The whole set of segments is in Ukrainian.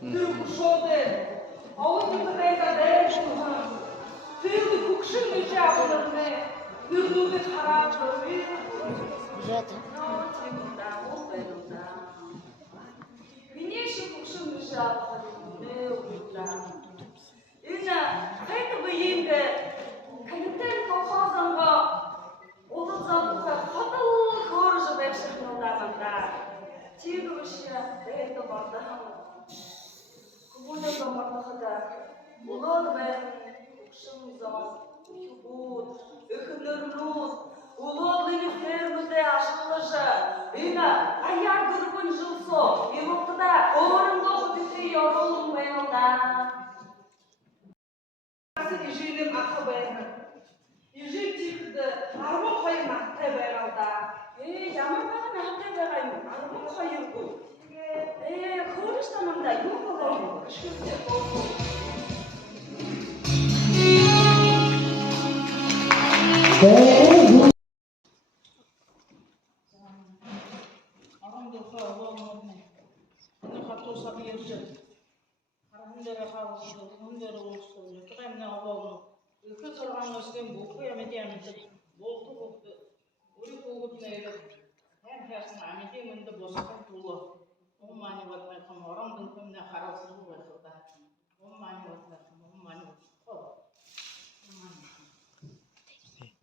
Türk şode. Ağustos ayında değişti. Türk kuşun mücadele. Türk'ü harap ediyor. Güzel. Конечно, кушаем жалко, не убираем. Именно поэтому именно контент колхозанга отызанга хатал хөрж бэшгнуудааранда чигвшя дэто бардахам кубудага бардахада улад байн кушаем зам юбуд эхнэрнүүд уладлын фермдэ ашиглажа именно аяр гөрбөн жылсо имоктада орунго хөтөй yorulun bayılda Yüzüğüm akı bayılda Yüzüğüm çıktı araba koyun akı bayılda Yamar bana akı bayılda araba koyun bu Kırıştamında yok olalım Şükür olsun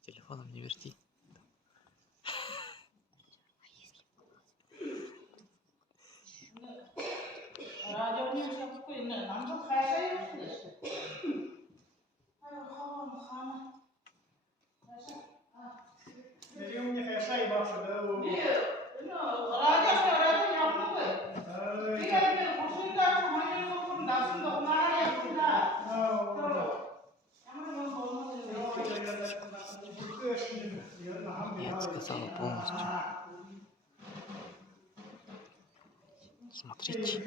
Телефоном не верти. Я отсказала полностью. Смотрите.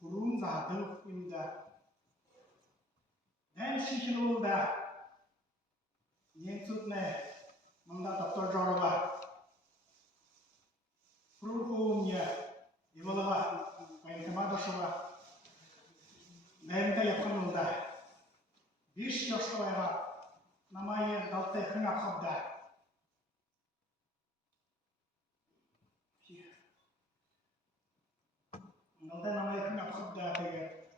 Burun zaten imda. Ben şikilolda. Yensut ne? Manda doktor Jorba. Kurulumya. Yıvalığa. Bayıntama doşuğa. Ben de yakınımda. 5 yaşlığa. Namayı dalta kına kapda. Dalta namayı kına kapda.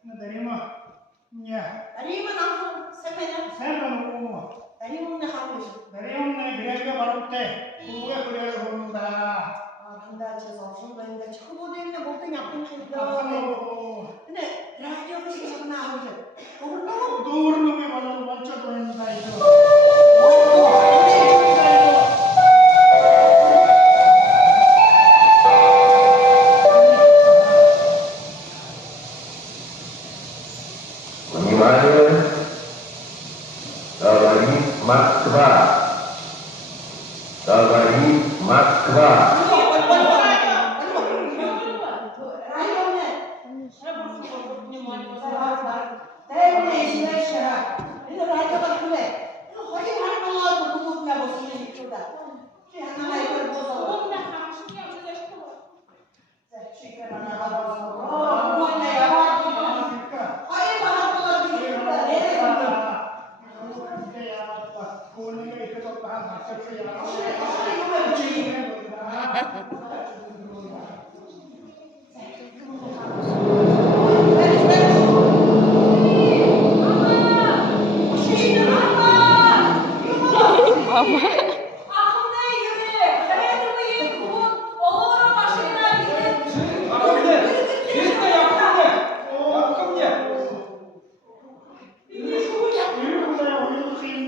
Ne derim o? Ya. Arima langsung semena. Sen bana o. Arima ne halmış? Derim ne güreşe barutte. Kuruya güreş olunda. 근데 제 정신과인데 초보되는 못된 약품 줬다. 근데 라디오 시켜서 나오지. Doğru bir balon balça doyundaydı. Внимание! Говорит Москва! Говорит Москва!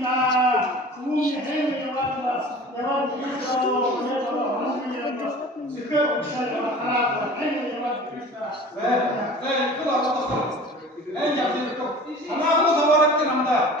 나 부모님 행위에 와서 내가 부모님하고 내가 하나님이라고 그 옥사가 하나가 행위에 와서 그랬다. 네, 그거 알아서. 에, 잡지 또. 하나도 더 어렵긴 합니다.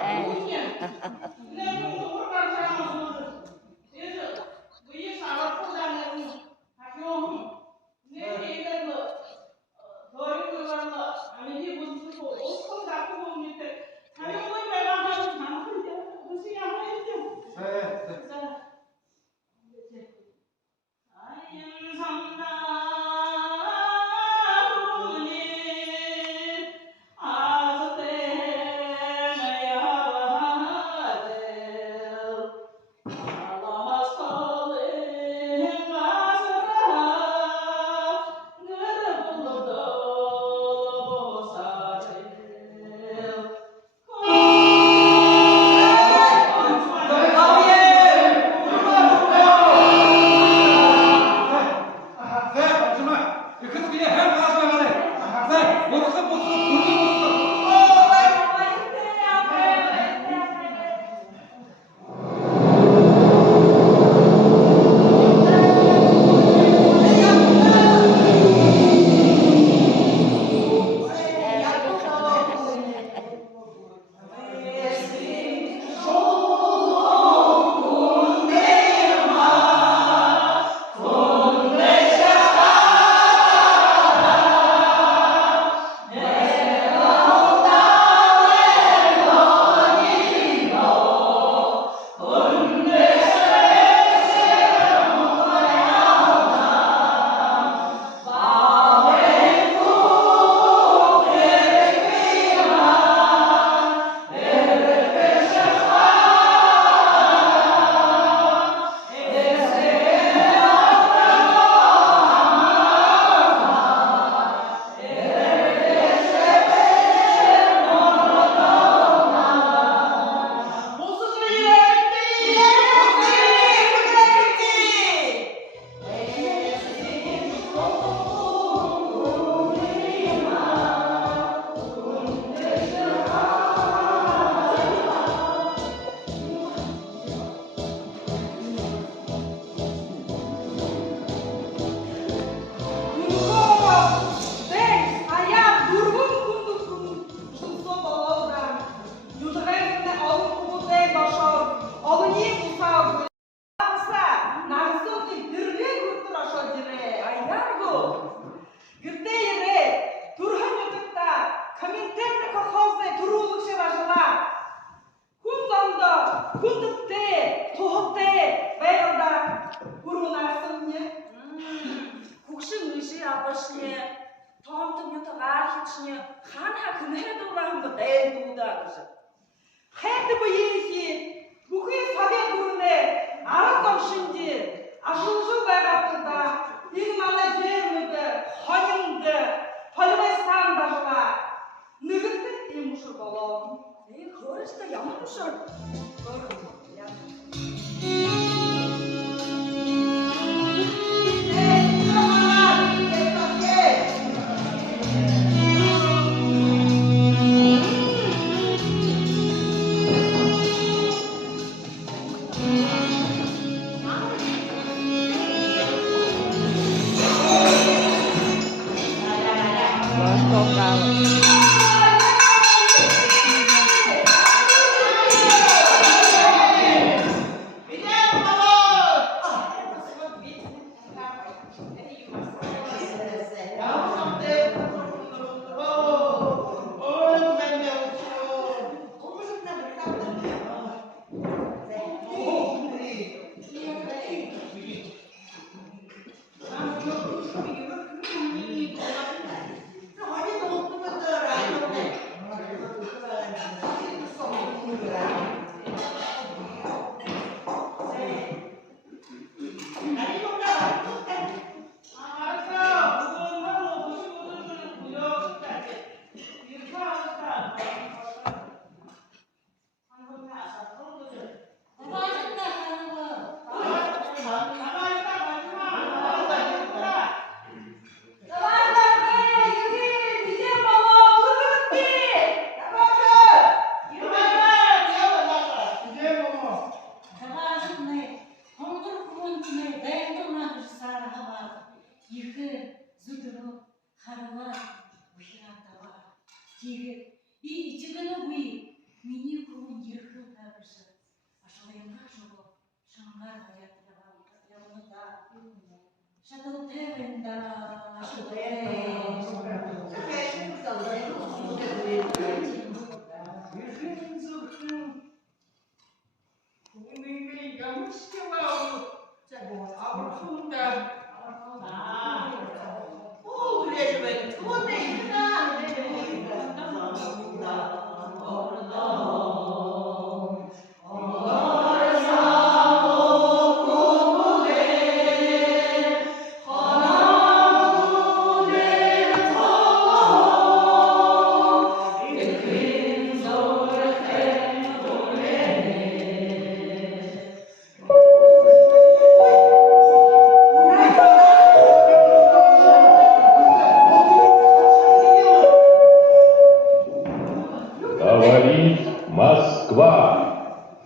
Говорит Москва.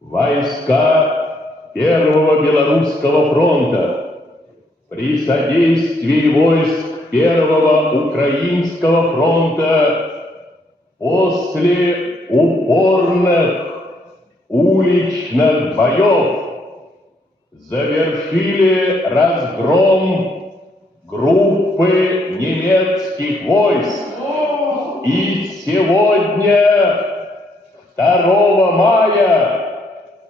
Войска Первого Белорусского фронта при содействии войск Первого Украинского фронта после упорных уличных боев завершили разгром группы немецких войск. И сегодня, 2 мая,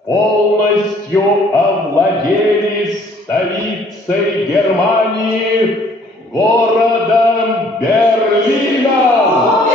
полностью овладели столицей Германии, городом Берлином.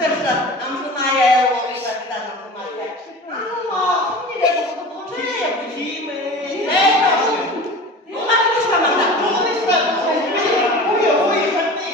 Understand? Namszunaje, łowica, namszunaje. No, nie wiem, to pożyje, widzimy. No, na wyszła nam tak, no, wyszła, ujo, żarty.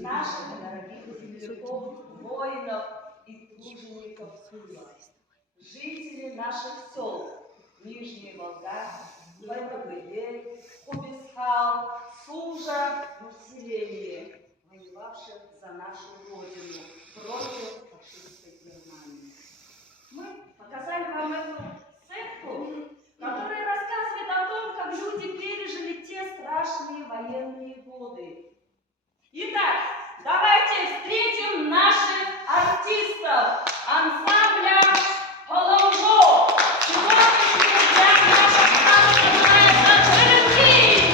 наших дорогих земляков, воинов и тружеников тыла, жителей наших сел Нижняя Волга, ВТБ, Кубискал, Сужа, население, воевавших за нашу Родину против фашистской Германии. Мы показали вам эту сценку, которая рассказывает о том, как люди пережили те страшные военные годы. Итак, давайте встретим наших артистов ансамбля «Полонго». Сегодняшний для наших стран называется «Черенки».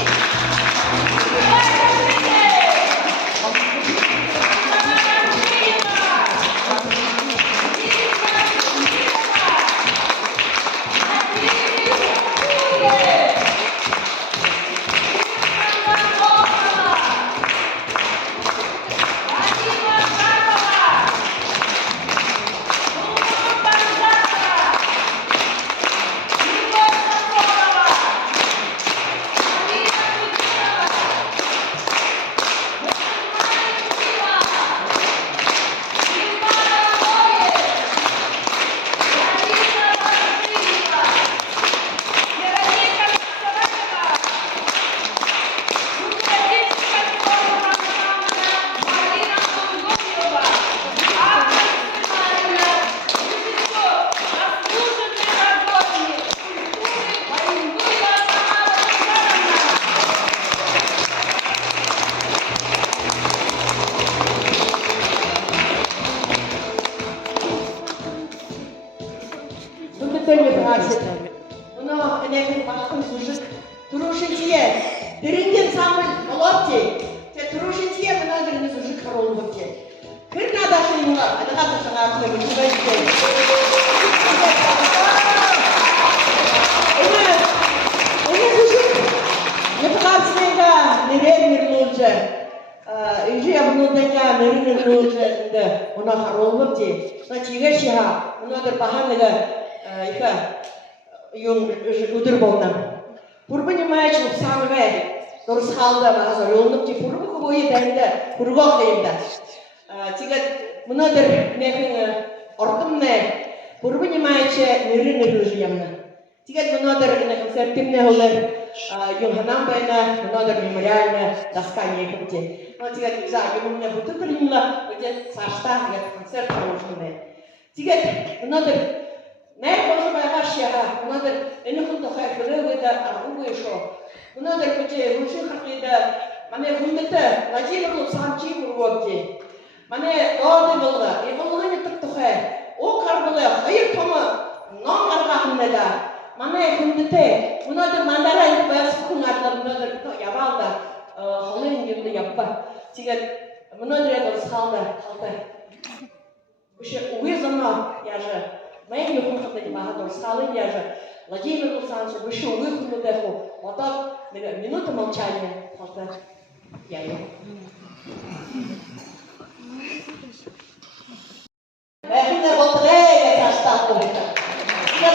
Bunu önemli bakın çocuk. Turuşinciye, derinden samıl olapti. Te turuşinciye buna derini çocuk karolupti. Kırna da şeyinla, hadi hadi sana akıllı bir şey işte. Onu çocuk ne pakarsınayda neler olacak. İyice yapılığındaki neler olacak ona karolupti. Na çiğe şiha, ona da bahanlıga ifa. Yung udur bolna. Purba nimaya chup samwe. Dors halda bahasa yolnup ki purba ko boyu dende. Purgok deyimda. Tiga munadır nehin ortum ne. Purba nimaya che niri niri yamna. Tiga munadır ne konsertim ne olur. Yung hanam bayna munadır memorialna daskanya kupti. Tiga za yung ne butu primla. Oje sashta ya konsert oluştu ne. Tiga munadır Mer bozu baygaş ya, bunadır eni kundu hayfırı da argu yaşo. Bunadır bıcı Rusya hakida, mane hundete, lacı bulu samçı kurvabdi. Mane doğdu buldu, bulduğunu tıktığı. O karbılı, hayır tomu, non argahında da. Mane hundete, bunadır mandara indi bayası kunarla bunadır yabalda, halın gibi yappa. Tiga bunadır ya doğru salda, halda. Bu şey uyuzama yaşa. Мен не хочу быть богатым, стал я же. Владимир Александрович вышел, выхнул деху. Вот так, минута молчания. Просто я ее. Я не болтаю, я стал. Я